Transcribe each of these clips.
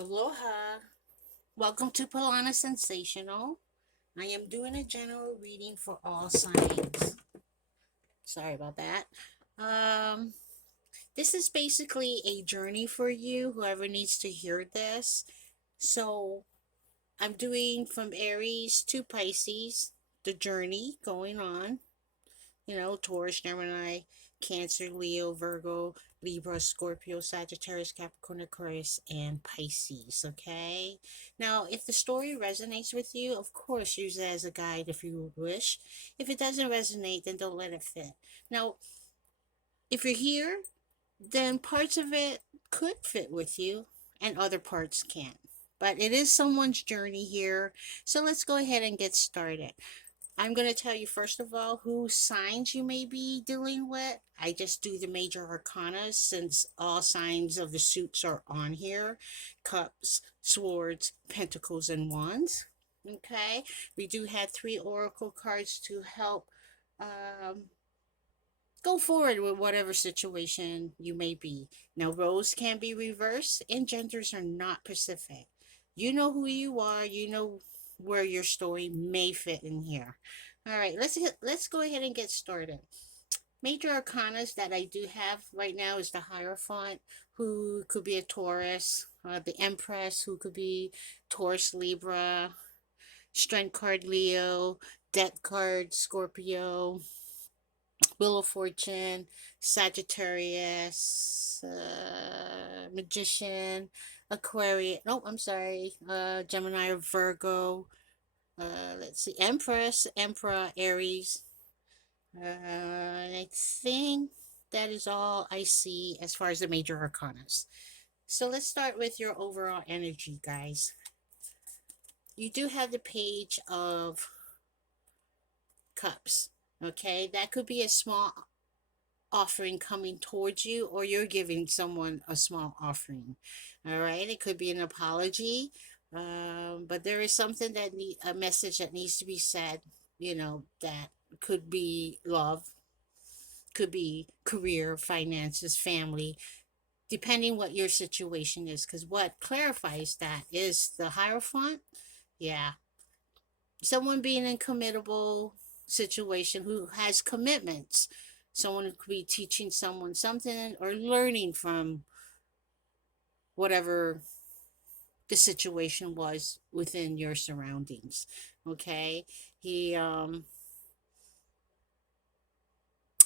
Aloha. Welcome to Polana Sensational. I am doing a general reading for all signs. Sorry about that. Um, this is basically a journey for you, whoever needs to hear this. So, I'm doing from Aries to Pisces, the journey going on. Taurus, Gemini, Cancer, Leo, Virgo, Libra, Scorpio, Sagittarius, Capricorn, Aquarius, and Pisces. Okay. Now, if the story resonates with you, of course, use it as a guide if you wish. If it doesn't resonate, then don't let it fit. Now, if you're here, then parts of it could fit with you and other parts can't. But it is someone's journey here. So let's go ahead and get started. I'm going to tell you, first of all, whose signs you may be dealing with. I just do the major arcana since all signs of the suits are on here. Cups, swords, pentacles, and wands. Okay. We do have 3 oracle cards to help um, go forward with whatever situation you may be. Now, roles can be reversed and genders are not specific. You know who you are. You know where your story may fit in here. All right, let's go ahead and get started. Major arcanas that I do have right now is the Hierophant, who could be a Taurus, the Empress, who could be Taurus, Libra, Strength card, Leo, Death card, Scorpio, Wheel of Fortune, Sagittarius, Magician, Aquarius. No, I'm sorry. Gemini or Virgo. Let's see. Empress, Emperor, Aries. I think that is all I see as far as the major arcanas. So let's start with your overall energy, guys. You do have the Page of Cups. Okay, that could be a small offering coming towards you, or you're giving someone a small offering. All right, it could be an apology, but there is something a message that needs to be said. That could be love, could be career, finances, family, depending what your situation is. Because what clarifies that is the Hierophant. Yeah, someone being in committable situation who has commitments. Someone who could be teaching someone something or learning from whatever the situation was within your surroundings. Okay. And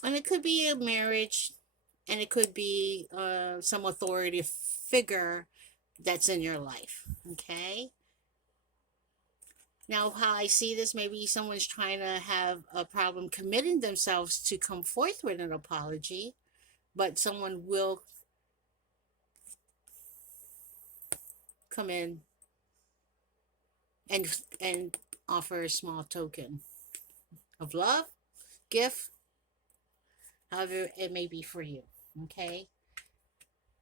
it could be a marriage, and it could be some authority figure that's in your life. Okay. Now, how I see this, maybe someone's trying to have a problem committing themselves to come forth with an apology, but someone will come in and and offer a small token of love, gift, however it may be for you. Okay.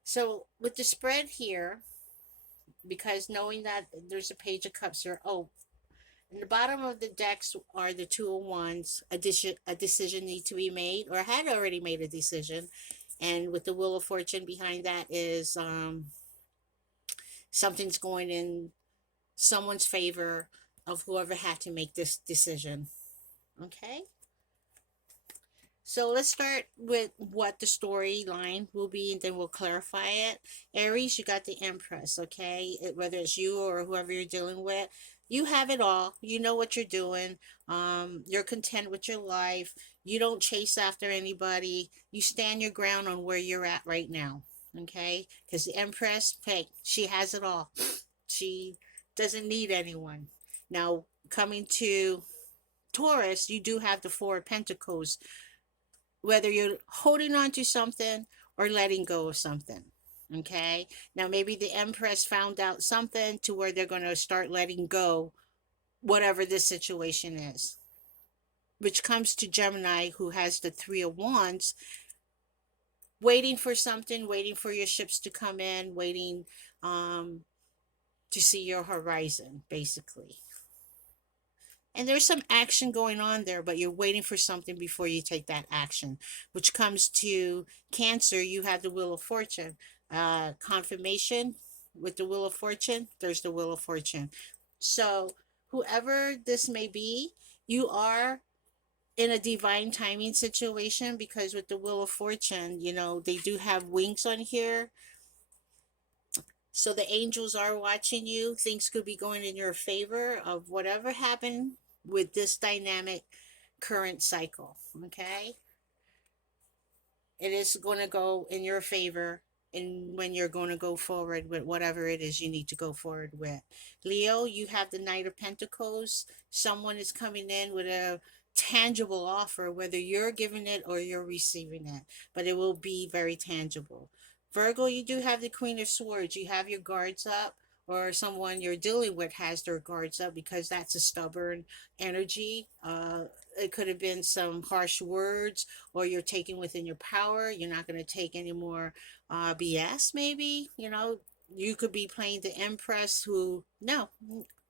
So with the spread here, because knowing that there's a Page of Cups here, in the bottom of the decks are the 2 of Wands. A decision need to be made, or had already made a decision, and with the Wheel of Fortune behind that is something's going in someone's favor of whoever had to make this decision. Okay. So let's start with what the storyline will be, and then we'll clarify it. Aries, you got the Empress, okay? Whether it's you or whoever you're dealing with, you have it all. You know what you're doing. You're content with your life. You don't chase after anybody. You stand your ground on where you're at right now, okay? Because the Empress, hey, she has it all. She doesn't need anyone. Now, coming to Taurus, you do have the Four of Pentacles, whether you're holding on to something or letting go of something. Okay. Now, maybe the Empress found out something to where they're going to start letting go, whatever this situation is. Which comes to Gemini, who has the 3 of Wands, waiting for something, waiting for your ships to come in, waiting to see your horizon, basically. And there's some action going on there, but you're waiting for something before you take that action. Which comes to Cancer, you have the Wheel of Fortune. Confirmation, with the Wheel of Fortune, there's the Wheel of Fortune. So whoever this may be, you are in a divine timing situation, because with the Wheel of Fortune, you know, they do have wings on here. So the angels are watching you. Things could be going in your favor of whatever happened with this dynamic current cycle. Okay? It is going to go in your favor, and when you're going to go forward with whatever it is you need to go forward with. Leo, you have the Knight of Pentacles. Someone is coming in with a tangible offer, whether you're giving it or you're receiving it, but it will be very tangible. Virgo, you do have the Queen of Swords. You have your guards up, or someone you're dealing with has their guards up, because that's a stubborn energy. It could have been some harsh words, or you're taking within your power. You're not going to take any more BS, maybe. You know, you could be playing the Empress who, no,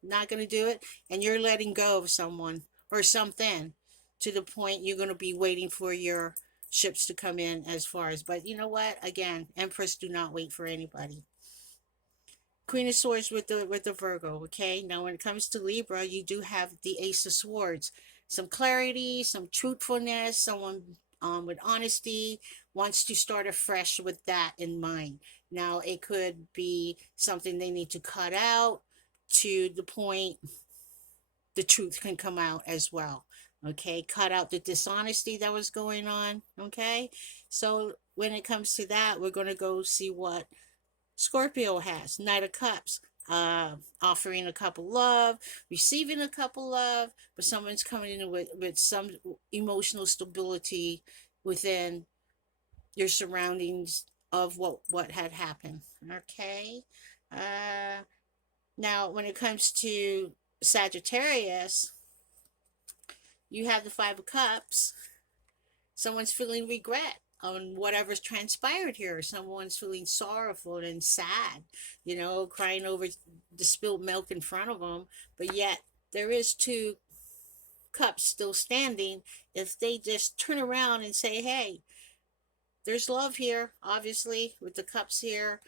not going to do it. And you're letting go of someone or something, to the point you're going to be waiting for your ships to come in, as far as. But you know what? Again, Empress do not wait for anybody. Queen of Swords with the Virgo. Okay, now when it comes to Libra, you do have the Ace of Swords. Some clarity, some truthfulness, someone with honesty wants to start afresh with that in mind. Now it could be something they need to cut out, to the point the truth can come out as well. Okay, cut out the dishonesty that was going on. Okay, so when it comes to that, we're going to go see what Scorpio has. Knight of Cups, offering a couple love, receiving a couple love, but someone's coming in with some emotional stability within your surroundings of what had happened. Okay. Uh, Now, when it comes to Sagittarius, you have the Five of Cups. Someone's feeling regret on whatever's transpired here. Someone's feeling sorrowful and sad, you know, crying over the spilled milk in front of them. But yet, there is two cups still standing. If they just turn around and say, hey, there's love here, obviously, with the cups here.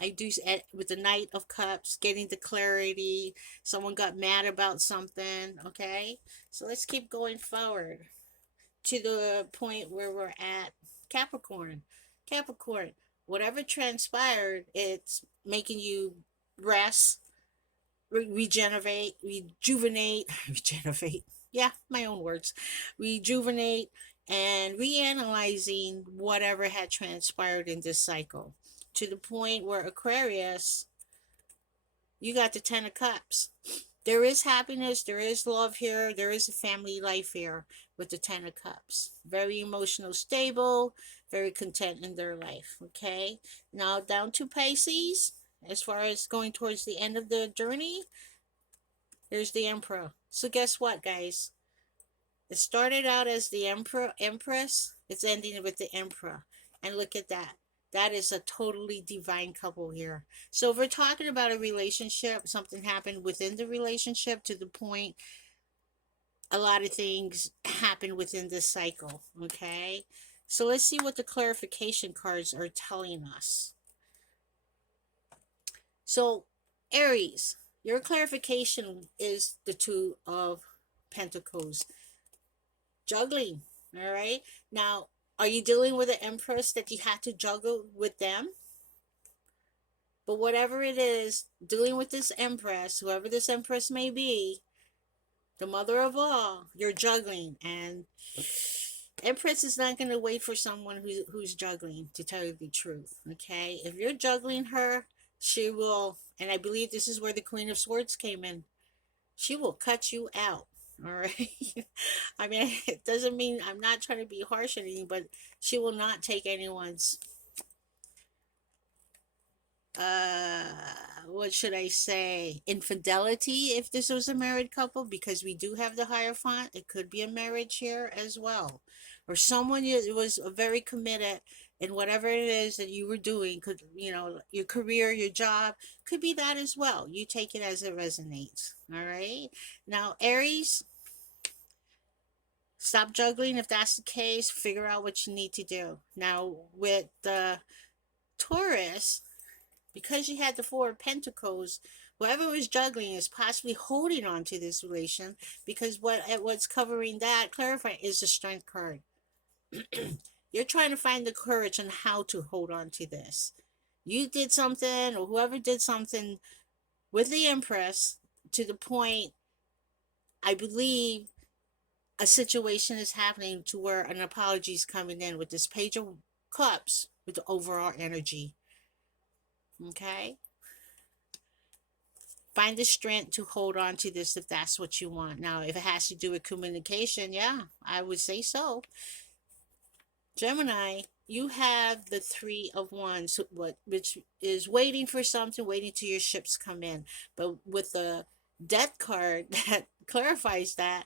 I do, with the Knight of Cups, getting the clarity. Someone got mad about something. Okay, so let's keep going forward to the point where we're at Capricorn. Capricorn, whatever transpired, it's making you rest, rejuvenate. Yeah, my own words. Rejuvenate and reanalyzing whatever had transpired in this cycle, to the point where Aquarius, you got the Ten of Cups. There is happiness, there is love here, there is a family life here with the Ten of Cups. Very emotional, stable, very content in their life. Okay, now down to Pisces. As far as going towards the end of the journey, there's the Emperor. So guess what, guys? It started out as the Empress. It's ending with the Emperor. And look at that. That is a totally divine couple here. So if we're talking about a relationship, something happened within the relationship, to the point a lot of things happen within this cycle. Okay. So let's see what the clarification cards are telling us. So Aries, your clarification is the Two of Pentacles. Juggling. All right. Now, are you dealing with an Empress that you had to juggle with them? But whatever it is, dealing with this Empress, whoever this Empress may be, the mother of all, you're juggling. And Empress is not going to wait for someone who's juggling, to tell you the truth. Okay. If you're juggling her, she will, and I believe this is where the Queen of Swords came in, she will cut you out. All right. I mean, it doesn't mean, I'm not trying to be harsh or anything, but she will not take anyone's, what should I say, infidelity, if this was a married couple, because we do have the Hierophant. It could be a marriage here as well, or someone was very committed in whatever it is that you were doing. Could, you know, your career, your job, could be that as well. You take it as it resonates. All right. Now, Aries, stop juggling. If that's the case, figure out what you need to do. Now, with the Taurus, because you had the Four of Pentacles, whoever was juggling is possibly holding on to this relation, because what's covering that, clarifying, is the Strength card. You're trying to find the courage on how to hold on to this. You did something, or whoever did something with the Empress, to the point, I believe, a situation is happening to where an apology is coming in with this Page of Cups with the overall energy. Okay? Find the strength to hold on to this if that's what you want. Now, if it has to do with communication, yeah, I would say so. Gemini, you have the Three of Wands, which is waiting for something, waiting till your ships come in. But with the Death card that clarifies that,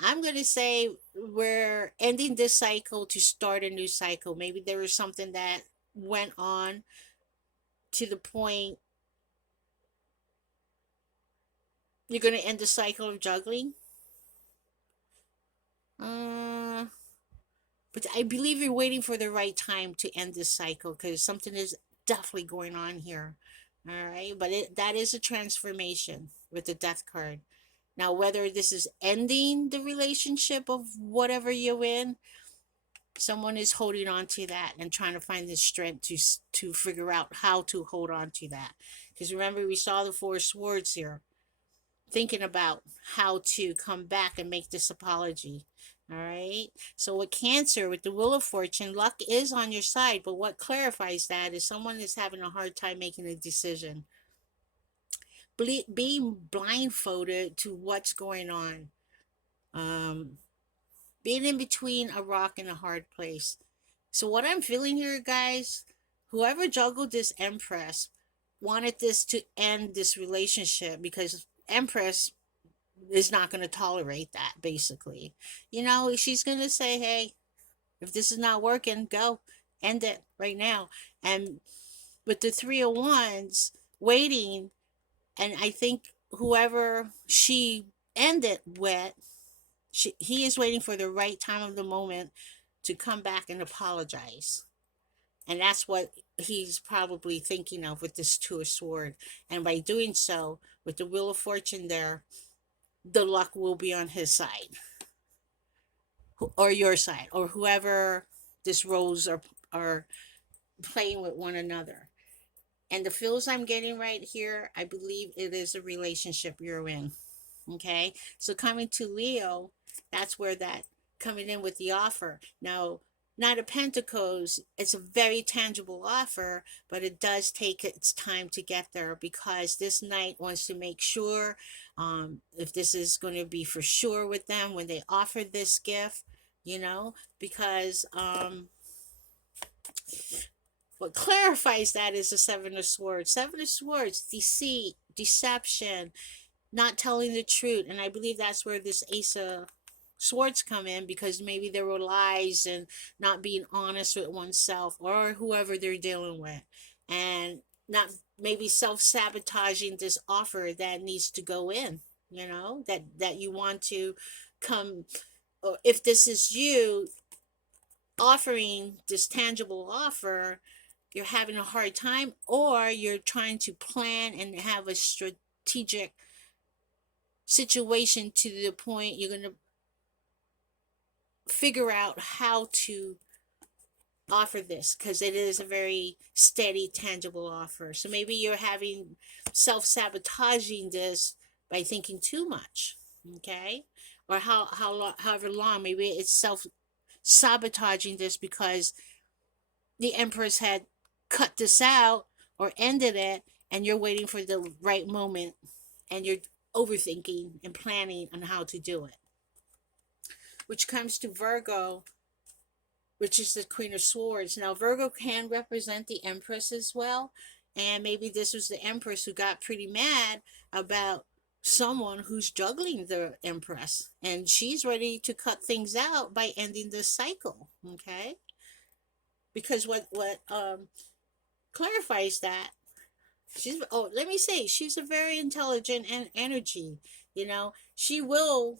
I'm going to say we're ending this cycle to start a new cycle. Maybe there was something that went on to the point you're going to end the cycle of juggling. But I believe you're waiting for the right time to end this cycle, because something is definitely going on here. All right. But that is a transformation with the Death card. Now, whether this is ending the relationship of whatever you're in, someone is holding on to that and trying to find the strength to figure out how to hold on to that. Because remember, we saw the Four Swords here, thinking about how to come back and make this apology. All right. So with Cancer, with the Wheel of Fortune, luck is on your side. But what clarifies that is someone is having a hard time making a decision. Being blindfolded to what's going on. Being in between a rock and a hard place. So what I'm feeling here, guys, whoever juggled this Empress wanted this to end this relationship, because Empress is not going to tolerate that, basically. You know, she's going to say, hey, if this is not working, go. End it right now. And with the Three of Wands waiting, and I think whoever she ended with, he is waiting for the right time of the moment to come back and apologize. And that's what he's probably thinking of with this Two of Swords. And by doing so, with the Wheel of Fortune there, the luck will be on his side. Or your side. Or whoever this roles are playing with one another. And the feels I'm getting right here, I believe it is a relationship you're in. Okay? So coming to Leo, that's where that coming in with the offer. Now, Knight of Pentacles, it's a very tangible offer, but it does take its time to get there, because this Knight wants to make sure if this is going to be for sure with them when they offer this gift, you know, because what clarifies that is the Seven of Swords. Seven of Swords, deceit, deception, not telling the truth. And I believe that's where this Ace of Swords come in, because maybe there were lies and not being honest with oneself or whoever they're dealing with, and not maybe self-sabotaging this offer that needs to go in, you know, that you want to come, or if this is you offering this tangible offer, you're having a hard time, or you're trying to plan and have a strategic situation to the point you're going to figure out how to offer this, because it is a very steady, tangible offer. So maybe you're having self-sabotaging this by thinking too much, okay? Or however long, maybe it's self-sabotaging this because the Empress had cut this out or ended it, and you're waiting for the right moment, and you're overthinking and planning on how to do it. Which comes to Virgo, which is the Queen of Swords. Now, Virgo can represent the Empress as well, and maybe this was the Empress who got pretty mad about someone who's juggling the Empress, and she's ready to cut things out by ending this cycle, okay? Because what clarifies that, let me say, she's a very intelligent and energy, you know. She will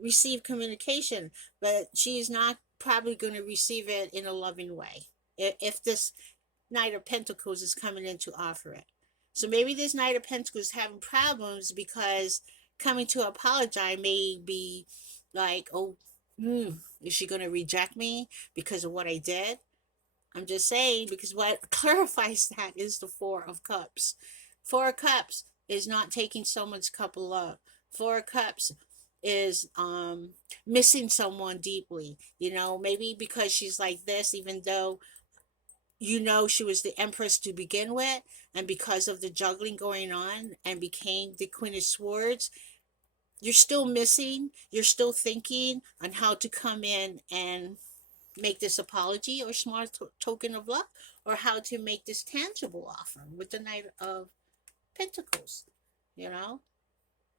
receive communication, but she's not probably going to receive it in a loving way. If this Knight of Pentacles is coming in to offer it. So maybe this Knight of Pentacles is having problems because coming to apologize may be like, oh, is she going to reject me because of what I did? I'm just saying, because what clarifies that is the Four of Cups. Four of Cups is not taking someone's cup of love. Four of Cups is missing someone deeply. You know, maybe because she's like this, even though you know she was the Empress to begin with, and because of the juggling going on and became the Queen of Swords, you're still missing, you're still thinking on how to come in and make this apology or small token of love, or how to make this tangible offer with the Knight of Pentacles. You know,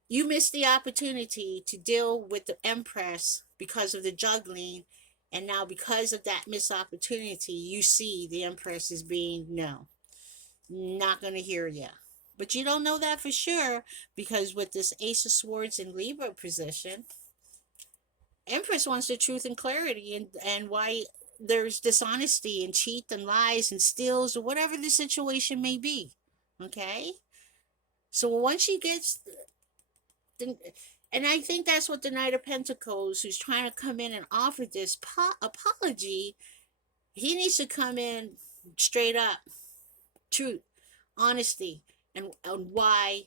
you missed the opportunity to deal with the Empress because of the juggling, and now because of that missed opportunity, you see the Empress is being, no, not going to hear you. But you don't know that for sure, because with this Ace of Swords in Libra position, Empress wants the truth and clarity, and why there's dishonesty and cheat and lies and steals, or whatever the situation may be. Okay? So once she gets, and I think that's what the Knight of Pentacles, who's trying to come in and offer this apology, he needs to come in straight up, truth, honesty, and why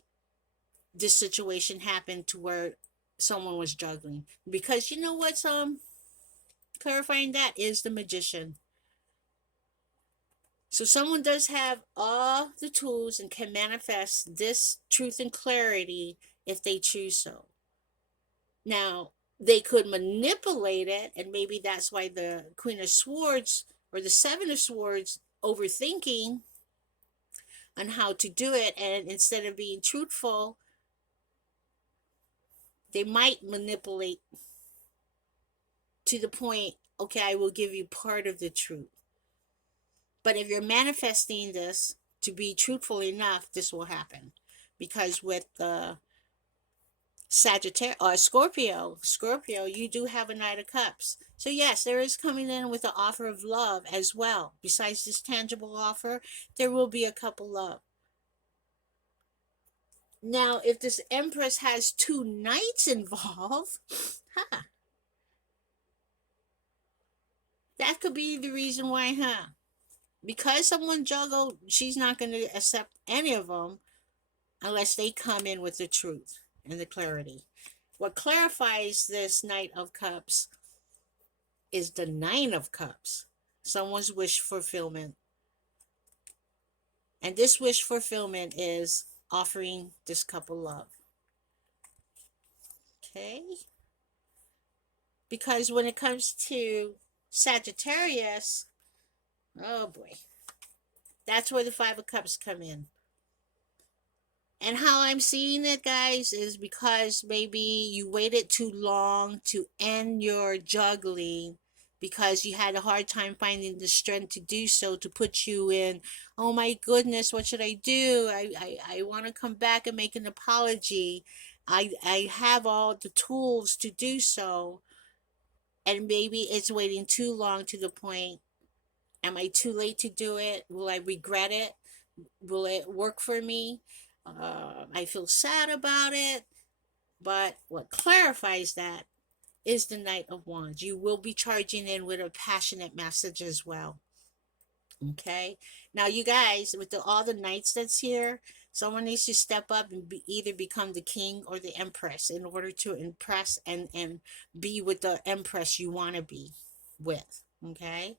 this situation happened to where someone was juggling. Because you know what's clarifying that is the Magician. So someone does have all the tools and can manifest this truth and clarity if they choose so. Now, they could manipulate it, and maybe that's why the Queen of Swords or the Seven of Swords overthinking on how to do it, and instead of being truthful, they might manipulate to the point, okay, I will give you part of the truth. But if you're manifesting this to be truthful enough, this will happen. Because with the Sagittarius or Scorpio, you do have a Knight of Cups. So yes, there is coming in with the offer of love as well. Besides this tangible offer, there will be a couple love. Now, if this Empress has two knights involved, that could be the reason why, because someone juggled, she's not going to accept any of them unless they come in with the truth and the clarity. What clarifies this Knight of Cups is the Nine of Cups, someone's wish fulfillment. And this wish fulfillment is offering this couple love. Okay? Because when it comes to Sagittarius, oh boy, that's where the Five of Cups come in. And how I'm seeing it, guys, is because maybe you waited too long to end your juggling because you had a hard time finding the strength to do so, to put you in, oh my goodness, what should I do? I want to come back and make an apology. I have all the tools to do so. And maybe it's waiting too long to the point, am I too late to do it? Will I regret it? Will it work for me? I feel sad about it. But what clarifies that is the Knight of Wands. You will be charging in with a passionate message as well. Okay? Now, you guys, with all the knights that's here, someone needs to step up and either become the king or the empress in order to impress and be with the empress you want to be with. Okay?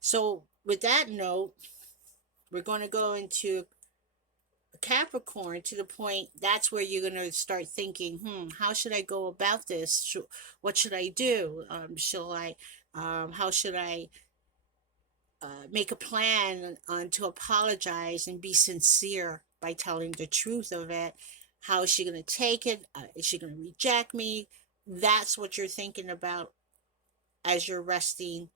So, with that note, we're going to go into Capricorn, to the point that's where you're going to start thinking, how should I go about this? What should I do? How should I make a plan to apologize and be sincere by telling the truth of it? How is she going to take it? Is she going to reject me? That's what you're thinking about as you're resting,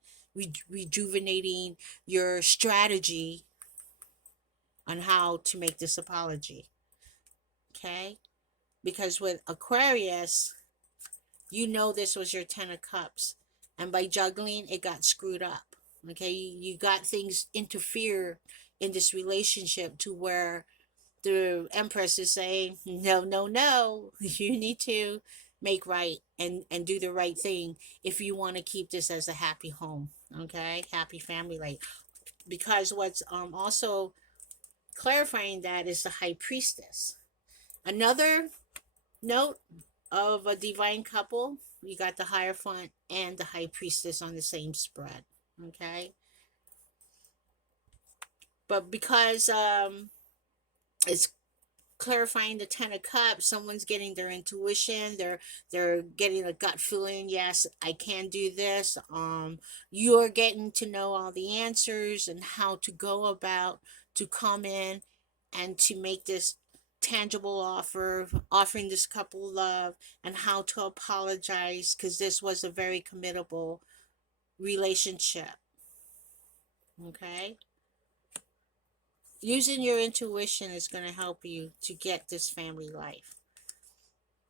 rejuvenating your strategy on how to make this apology. Okay? Because with Aquarius, you know this was your Ten of Cups. And by juggling, it got screwed up. Okay, you got things interfere in this relationship to where the Empress is saying, no, no, no, you need to make right and do the right thing if you want to keep this as a happy home. Okay, happy family life. Because what's also clarifying that is the High Priestess. Another note of a divine couple, you got the Hierophant and the High Priestess on the same spread. Okay, but because it's clarifying the 10 of cups, someone's getting their intuition, they're getting a gut feeling, yes, I can do this. You're getting to know all the answers and how to go about to come in and to make this tangible offer, offering this couple love, and how to apologize, because this was a very committable relationship. Okay, using your intuition is going to help you to get this family life.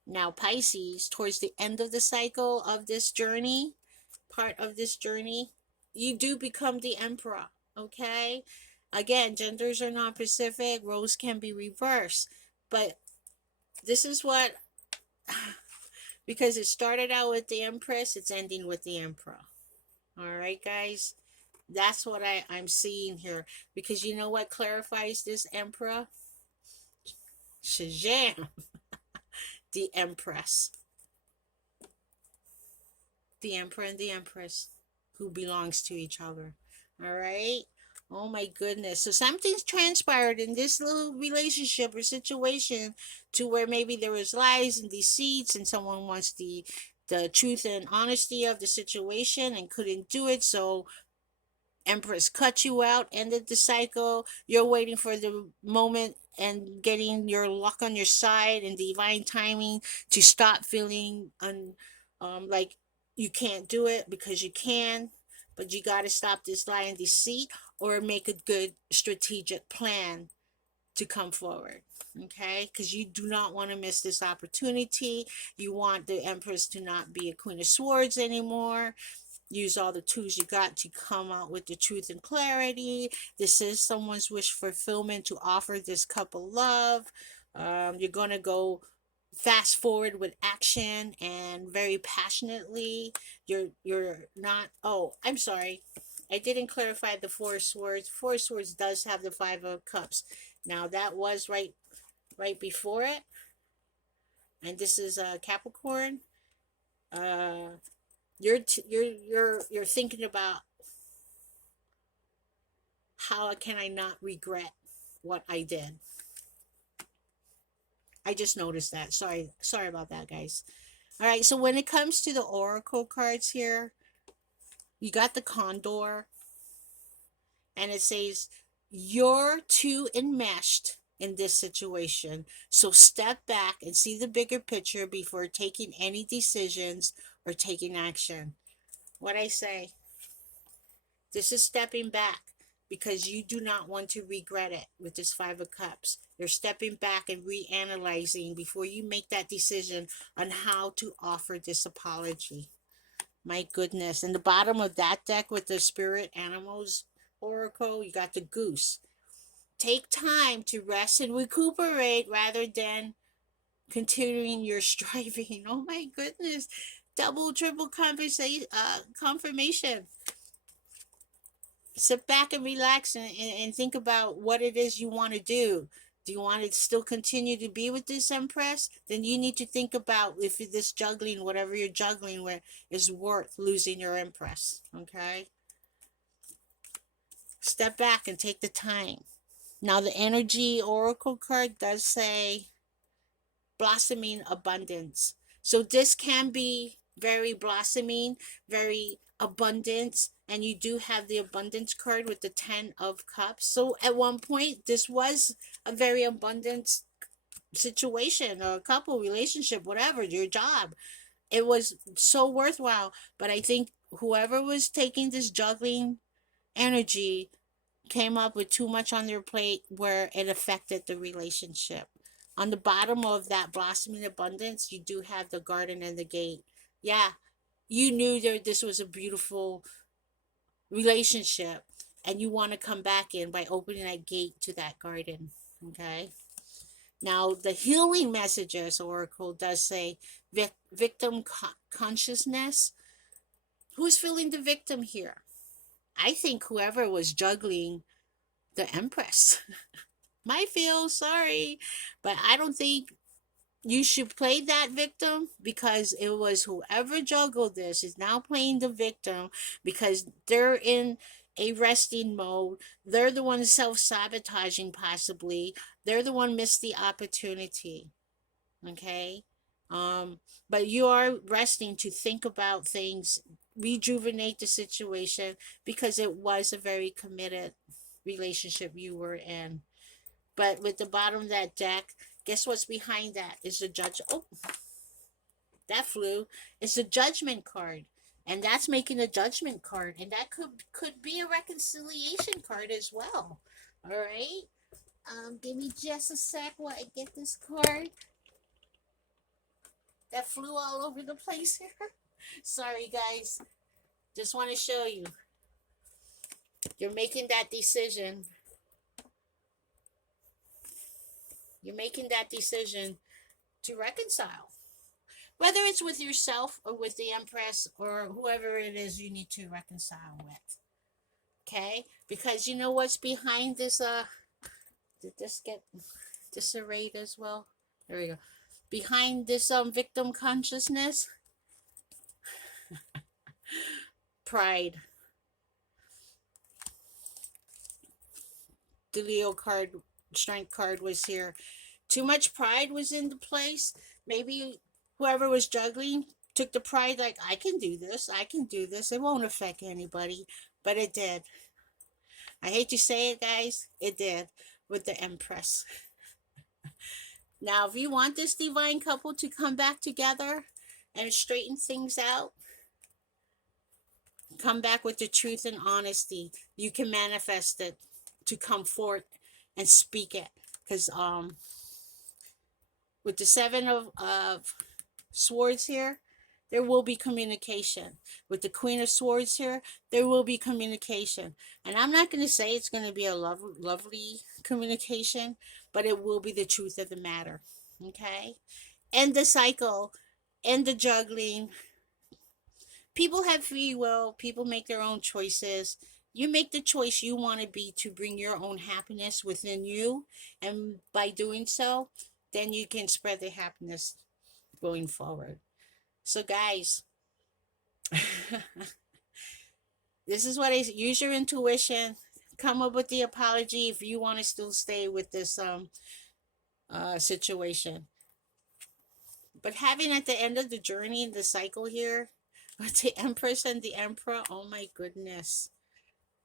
Now, Pisces, towards the end of the cycle of this journey, part of this journey, you do become the emperor. Okay, again, genders are not specific, roles can be reversed, but this is what, because it started out with the empress, it's ending with the emperor. All right, guys, that's what I'm seeing here, because you know what clarifies this emperor? Shazam! The empress, the emperor and the empress, who belongs to each other. All right, oh my goodness, so something's transpired in this little relationship or situation to where maybe there was lies and deceits and someone wants the truth and honesty of the situation and couldn't do it, so Empress cut you out, ended the cycle. You're waiting for the moment and getting your luck on your side and divine timing to stop feeling like you can't do it, because you can, but you got to stop this lie and deceit, or make a good strategic plan to come forward. Okay, because you do not want to miss this opportunity. You want the Empress to not be a Queen of Swords anymore. Use all the tools you got to come out with the truth and clarity. This is someone's wish fulfillment to offer this couple love. You're going to go fast forward with action and very passionately. You're not, oh, I'm sorry, I didn't clarify the Four of Swords. Four of Swords does have the Five of Cups. Now that was right before it, and this is Capricorn. uh you're thinking about, how can I not regret what I did. I just noticed that. Sorry about that, guys. All right, so when it comes to the oracle cards here, you got the Condor, and it says you're too enmeshed in this situation, so step back and see the bigger picture before taking any decisions or taking action. What I say, this is stepping back, because you do not want to regret it with this Five of Cups. You're stepping back and reanalyzing before you make that decision on how to offer this apology. My goodness. In the bottom of that deck with the spirit animals oracle, you got the goose. Take time to rest and recuperate rather than continuing your striving. Oh my goodness. Double, triple confirmation. Sit back and relax and think about what it is you want to do. Do you want to still continue to be with this Empress? Then you need to think about if this juggling, whatever you're juggling with, is worth losing your Empress. Okay? Step back and take the time. Now, the energy oracle card does say blossoming abundance. So this can be very blossoming, very abundance, and you do have the abundance card with the 10 of cups. So at one point, this was a very abundant situation, or a couple relationship, whatever, your job. It was so worthwhile. But I think whoever was taking this juggling energy came up with too much on their plate where it affected the relationship. On the bottom of that blossoming abundance, you do have the garden and the gate. Yeah, you knew that this was a beautiful relationship, and you want to come back in by opening that gate to that garden. Okay. Now, the healing messages oracle does say victim consciousness. Who's feeling the victim here? I think whoever was juggling the Empress might feel sorry, but I don't think you should play that victim, because it was whoever juggled this is now playing the victim because they're in a resting mode. They're the one self-sabotaging, possibly. They're the one missed the opportunity. Okay. um but you are resting to think about things, rejuvenate the situation, because it was a very committed relationship you were in. But with the bottom of that deck, guess what's behind that is the judge. Oh, that flew. It's the judgment card. And that's making a judgment card. And that could be a reconciliation card as well. All right. Give me just a sec while I get this card. That flew all over the place here. Sorry, guys. Just want to show you. You're making that decision. You're making that decision to reconcile. Whether it's with yourself or with the Empress or whoever it is you need to reconcile with. Okay? Because you know what's behind this, did this get disarrayed as well? There we go. Behind this victim consciousness, pride. The Leo card, strength card, was here. Too much pride was in the place. Maybe whoever was juggling took the pride, like, I can do this, it won't affect anybody. But it did. I hate to say it, guys, it did, with the Empress. Now, if you want this divine couple to come back together and straighten things out, come back with the truth and honesty, you can manifest it to come forth and speak it. Because with the Seven of Swords here, there will be communication. With the Queen of Swords here, there will be communication. And I'm not going to say it's going to be a lovely communication, but it will be the truth of the matter. Okay? End the cycle. End the juggling. People have free will. People make their own choices. You make the choice you want to be to bring your own happiness within you. And by doing so, then you can spread the happiness going forward. So, guys, this is what I use. Your intuition. Come up with the apology if you want to still stay with this situation. But having at the end of the journey in the cycle here, with the Empress and the Emperor, oh my goodness.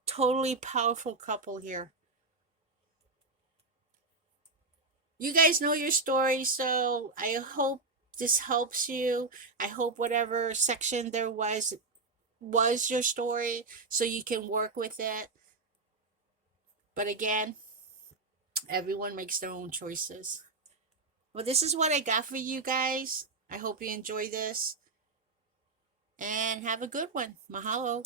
Totally powerful couple here. You guys know your story, so I hope this helps you. I hope whatever section there was your story, so you can work with it. But again, everyone makes their own choices. Well, this is what I got for you guys. I hope you enjoy this. And have a good one. Mahalo.